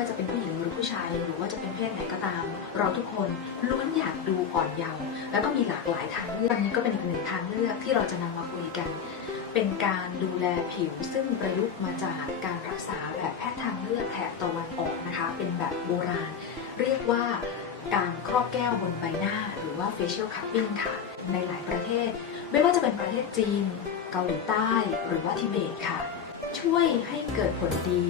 ว่าจะเป็นผู้หญิงหรือผู้ชายหรือว่าจะเป็นเพศไหนก็ตาม เราทุกคนล้วนอยากดูอ่อนเยาว์แล้วก็มีหลากหลายทางเลือกวันนี้ก็เป็นอีกหนึ่งทางเลือกที่เราจะนำมาคุยกัน เป็นการดูแลผิวซึ่งประยุกต์มาจากการรักษาแบบแพทย์ทางเลือกแถบตะวันออกนะคะ เป็นแบบโบราณ เรียกว่าการครอบแก้วบนใบหน้า หรือว่า facial cupping ค่ะ ในหลายประเทศ ไม่ว่าจะเป็นประเทศจีน เกาหลีใต้ หรือว่าทิเบตค่ะ ช่วยให้เกิดผลดี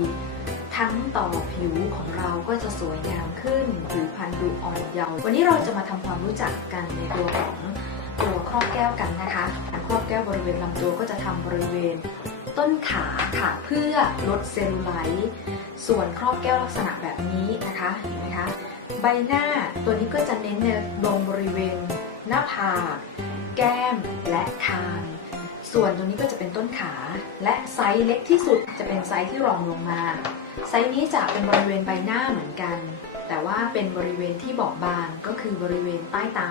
ทั้งต่อผิวของเราก็จะสวยงามขึ้นผิวพรรณดูอ่อนเยาว์วันนี้เราจะมาทำความรู้จักกันในตัวของตัวครอบแก้วกันนะคะการครอบแก้วบริเวณลำตัวก็จะทำบริเวณต้นขาค่ะเพื่อลดเซลลูไลท์ส่วนครอบแก้วลักษณะแบบนี้นะคะเห็นไหมคะใบหน้าตัวนี้ก็จะเน้นในลงบริเวณหน้าผากแก้มและคาง ส่วนตรงนี้ก็จะเป็นต้นขาและไซส์เล็กที่สุดจะเป็นไซส์ที่รองลงมา ไซส์นี้จะเป็นบริเวณใบหน้าเหมือนกัน แต่ว่าเป็นบริเวณที่บอบบางก็คือบริเวณใต้ตา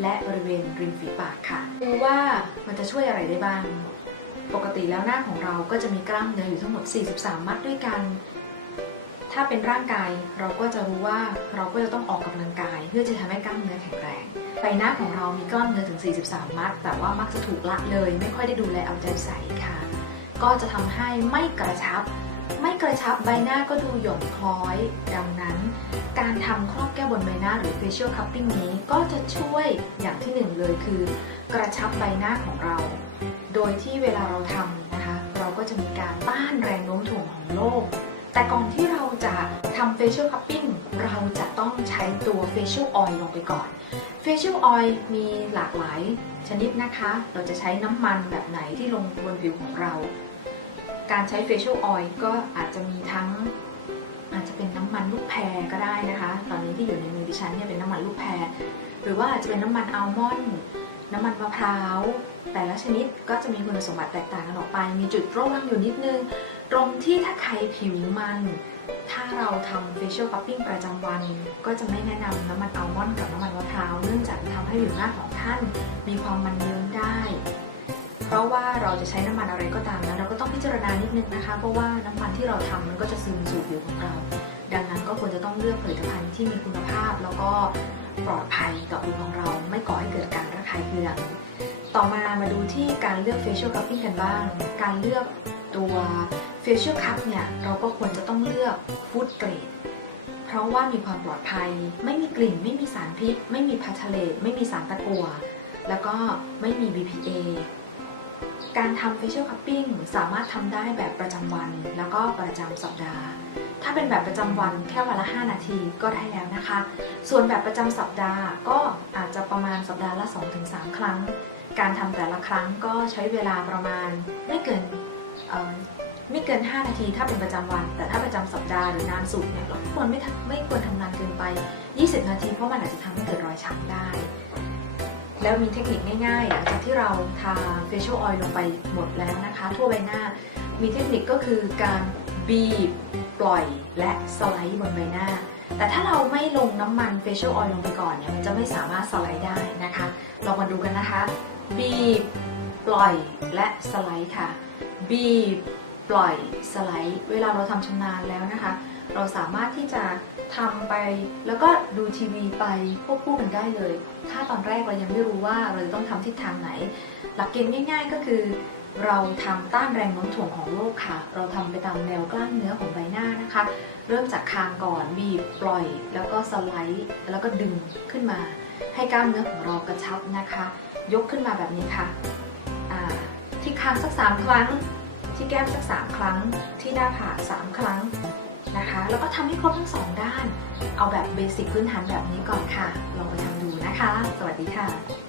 และบริเวณริมฝีปากค่ะดูว่ามันจะช่วยอะไรได้บ้าง ปกติแล้วหน้าของเราก็จะมีกล้ามเนื้ออยู่ทั้งหมด 43 มัดด้วยกัน ถ้าเป็นร่างกายเราก็จะรู้ว่าเราก็จะต้องออกกำลังกาย เพื่อจะทำให้กล้ามเนื้อแข็งแรง ใบหน้าของเรามีกล้ามเนื้อถึง 43 มัด แต่ว่ามักจะถูกละเลย ไม่ค่อยได้ดูแลเอาใจใส่ค่ะ ก็จะทำให้ไม่กระชับ ไม่กระชับใบหน้าก็ดูหย่อนคล้อย ดังนั้น การทำครอบแก้วบนใบหน้าหรือ facial cupping นี้ก็จะช่วยอย่างที่หนึ่งเลยคือ กระชับใบหน้าของเรา โดยที่เวลาเราทำนะคะ เราก็จะมีการต้านแรงโน้มถ่วงของโลกแต่ก่อนที่เราจะทำ facial cupping เราจะต้องใช้ตัว facial oil ลงไปก่อน facial oil มีหลากหลายชนิดนะคะ เราจะใช้น้ำมันแบบไหนที่ลงบนผิวของเรา การใช้ facial oil ก็อาจจะมีทั้ง อาจจะเป็นน้ำมันลูกแพรก็ได้นะคะ ตอนนี้ที่อยู่ในมือดิฉันเนี่ยเป็นน้ำมันลูกแพร หรือว่าอาจจะเป็นน้ำมันอัลมอนด์น้ำมันมะพร้าว แต่ละชนิดก็จะมีคุณสมบัติแตกต่างกันออกไป มีจุดร่วงอยู่นิดนึง ตรงที่ถ้าใครผิวมัน ถ้าเราทำ facial cupping ประจำวัน ก็จะไม่แนะนำน้ำมันอัลมอนด์กับ ทำให้ผิวหน้าของท่านมีความมันเยิ้มได้ เพราะว่าเราจะใช้น้ำมันอะไรก็ตามนะเราก็ต้องพิจารณานิดนึงนะคะ เพราะว่าน้ำมันที่เราทำมันก็จะซึมสู่ผิวของเรา ดังนั้นก็ควรจะต้องเลือกผลิตภัณฑ์ที่มีคุณภาพ แล้วก็ปลอดภัยต่อผิวของเรา ไม่ก่อให้เกิดการระคายเคืองต่อมามาดูที่การเลือก facial cupping กันบ้าง การเลือกตัว facial cup เนี่ยเราก็ควรจะต้องเลือก food grade เพราะว่ามีความปลอดภัย ไม่มีกลิ่น ไม่มีสารพิษ ไม่มีพาทเลตไม่มีสารตะกั่วแล้วก็ไม่มี BPA การทำ facial cupping สามารถทำได้แบบประจำวัน แล้วก็ประจำสัปดาห์ ถ้าเป็นแบบประจำวันแค่วันละ 5 นาทีก็ได้แล้วนะคะ ส่วนแบบประจำสัปดาห์ก็อาจจะประมาณสัปดาห์ละ 2-3 ครั้ง การทำแต่ละครั้งก็ใช้เวลาประมาณไม่เกิน ไม่เกิน 5 นาทีถ้าเป็นประจำวัน แต่ถ้าประจำสัปดาห์หรือนานสุดเนี่ยเราควรไม่ไม่ควรทำนานเกินไป 20 นาทีเพราะมันอาจจะทำให้เกิดรอยช้ำได้ แล้วมีเทคนิคง่ายๆหลังจากที่เราทา facial oil ลงไปหมดแล้วนะคะ ทั่วใบหน้า มีเทคนิคก็คือการบีบปล่อยและสไลด์บนใบหน้า แต่ถ้าเราไม่ลงน้ำมัน facial oil ลงไปก่อนเนี่ยมันจะไม่สามารถสไลด์ได้นะคะเรามาดูกันนะคะ บีบ ปล่อยและสไลด์ค่ะ บีบ ปล่อยสไลด์ เวลาเราทำชำนาญแล้วนะคะ เราสามารถที่จะทำไปแล้วก็ดูทีวีไปควบคู่กันได้เลย ถ้าตอนแรกเรายังไม่รู้ว่าเราจะต้องทำทิศทางไหน หลักเกณฑ์ง่าย ๆ ก็คือ เราทำต้านแรงโน้มถ่วงของโลกค่ะ เราทำไปตามแนวกล้ามเนื้อของใบหน้านะคะ เริ่มจากคางก่อนบีบปล่อย แล้วก็สไลด์ แล้วก็ดึงขึ้นมา ให้กล้ามเนื้อของเรากระชับนะคะ ยกขึ้นมาแบบนี้ค่ะที่คางสักสามครั้ง ที่แก้มสักสามครั้ง ที่หน้าผากสามครั้งนะคะ แล้วก็ทำให้ครบทั้งสองด้าน เอาแบบเบสิกพื้นฐานแบบนี้ก่อนค่ะ ลองไปทำดูนะคะ สวัสดีค่ะ